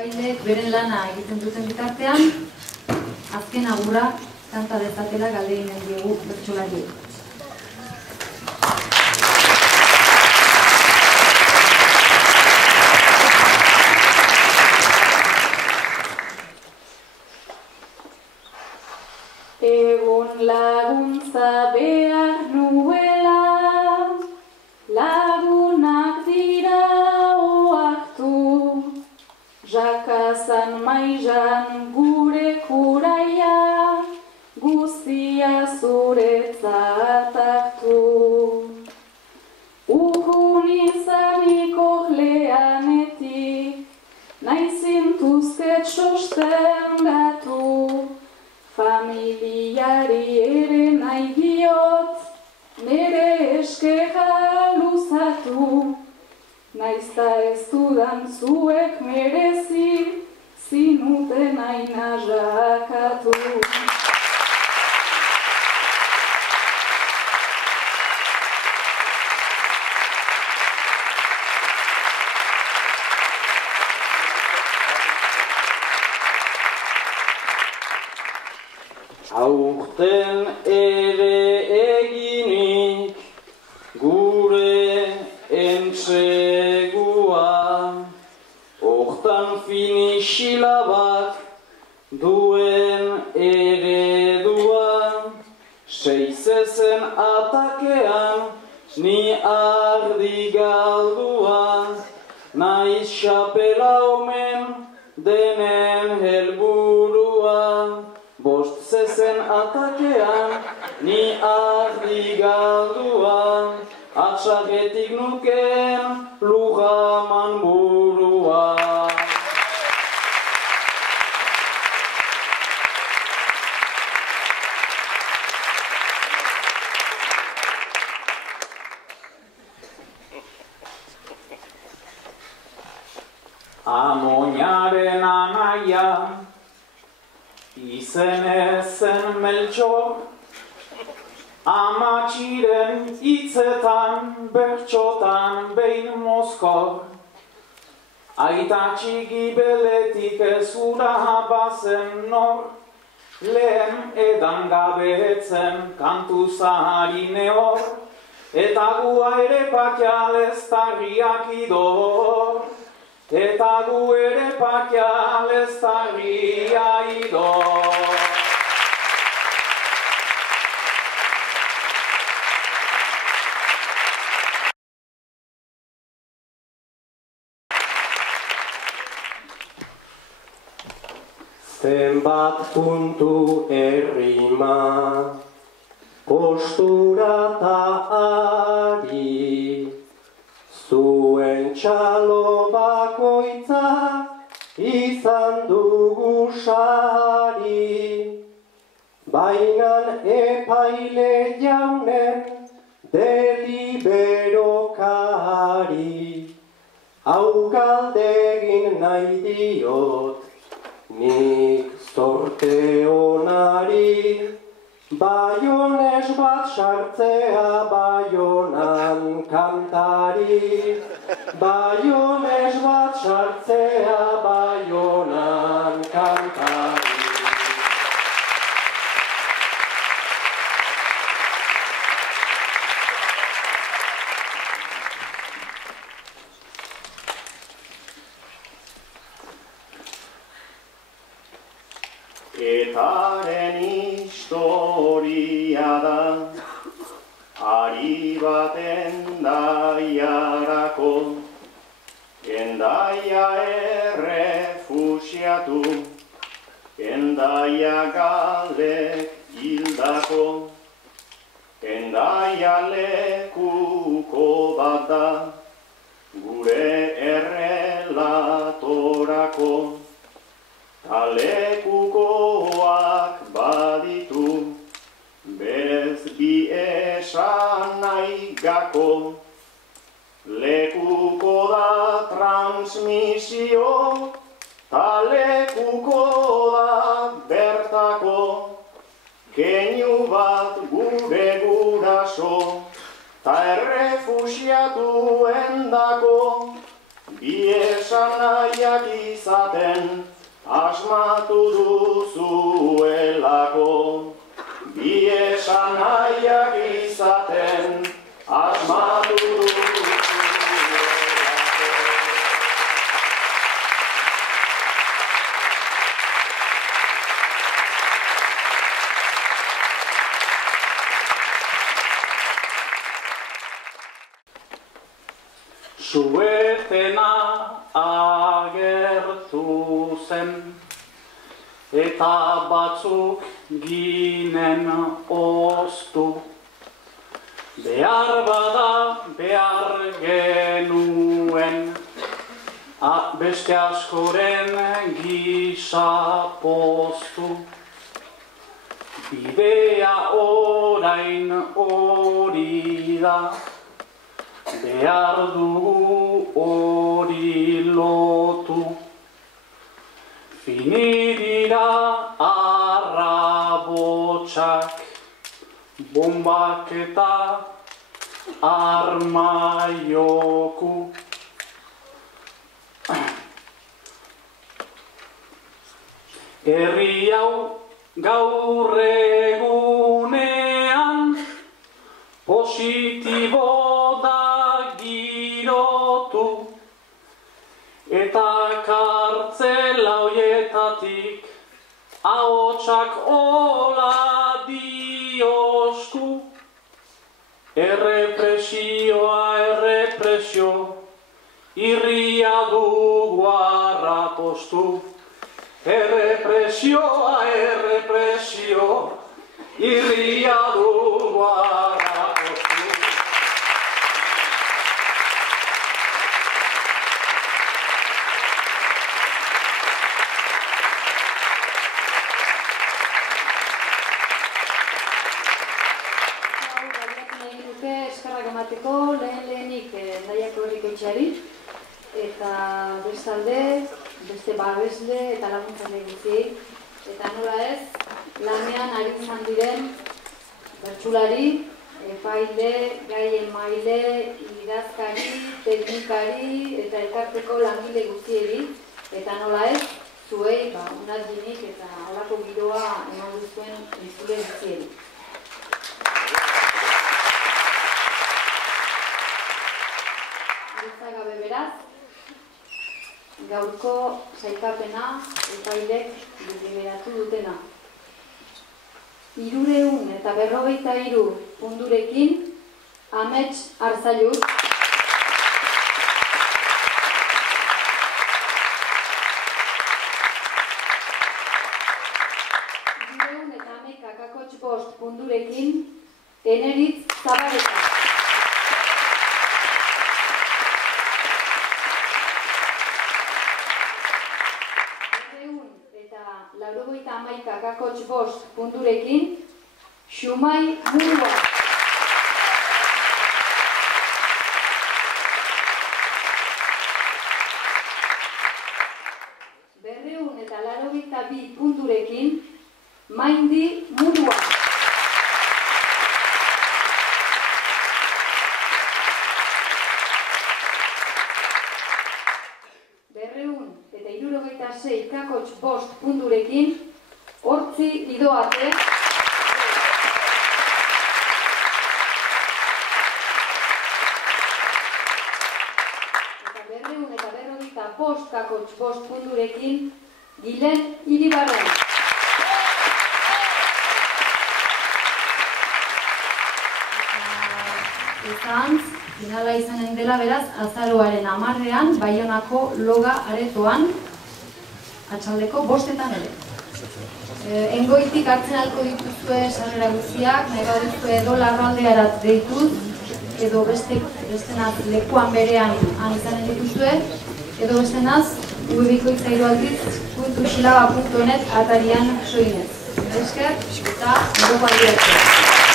Epaileek beren lana egiten duten bitartean, azken agurra kanta dezatela galde egin diegu bertsolariei. Egon laguntza behar nuela, lagunak dira oaktu, jakazan maizan gure kuraia, guztia zuretzat hartu. Urrun izanik orleanetik, naizintuzket sostengatu, familiari ere nahi diot, nere eskerra luzatu, naizta ez dudan zuek merezi, zinuten aina jakatu. Aurten ere eginik gure entsegua, hortan finisilabak duen eredua, seizezen atakean ni ardi galdua, naiz xapela omen denen helburua. Bost zezen atakean, ni ardi galdua, atxarretik nuken lujaman burua. Amoniaren anaia, izen ezen Meltxor, amatxiren hitzetan, bertxotan behin mozkor. Aita txiki beletik ezura bazen nor, lehen edan gabetzen kantu zahari nehor, eta gua ere pakial ez tarriak idor. Eta gu ere pakial ez tarria idor. Zenbat puntu errima, postura ta ari, zuen txalo bakoitza izan dugu sari, bainan epaile jaunen deliberokari, hau galdegin nahi diot, nik zorte onari, Baionez bat sartzea Baionan kantari, Baionez bat sartzea Baionan kantari. Etaren historia da, ari baten daiarako, endaia errefusiatu, endaia galek hildako, endaia lekuko bat da, gure errelatorako. Talekukoak baditu, berez bi esan nahi gako. Lekuko da transmisio, talekuko da bertako. Keinu bat gure guraso, ta errefusiatu endako. bi esanaiak izaten asmatu duzuelako. Bi esanaiak izaten asmatu duzuelako. Suetena agertu zen, eta batzuk ginen oztu. Behar bada behar genuen, beste askoren gisa poztu. Bidea orain hori da, behar dugu hori lotu. Fini dira arrabotsak, bombak eta arma joku. Herri hau gaur egunean positibo da girotu, eta kartzela hoietatik ahotsak hola diosku. Errepresioa errepresio, irria dugu arrapostu. Errepresioa errepresio, irria dugu arrapostu. Eskerrak emateko lehenik Hendaiako herrikotxeari eta bestalde, beste babesle eta laguntzaile guztiei, eta nola ez, lanean ari izan diren bertsulari, epaile, gai emaile, idazkari, teknikari eta elkarteko langile guztiei, eta nola ez, zuei, unaginik eta holako giroa eman duzuen entzule guztiei. Gabe beraz, gaurko sailkapena epailek deliberatu dutena. 353 punturekin Amets Arzalluz, 315 punturekin Eneritz Zabaleta. 95 punturekin Xumai Murua. 282 punturekin Maindi Murua. 276 punturekin Hortzi Idoate. 245 punturekin Gilen Iribarren. Ezantz, finala izanen dela beraz, azaroaren 10ean Baionako Loga aretoan, atxaldeko 5etan ere. Engoitik hartzen ahalko dituzue sarrera guztiak, nahi baduzue edo Larraldearat deituz, edo bestenaz lekuan berean izanen dituzue, edo bestenaz webikoitza3aldiz.xilaba.net atarian soinez. Esker eta gero baldiatzea.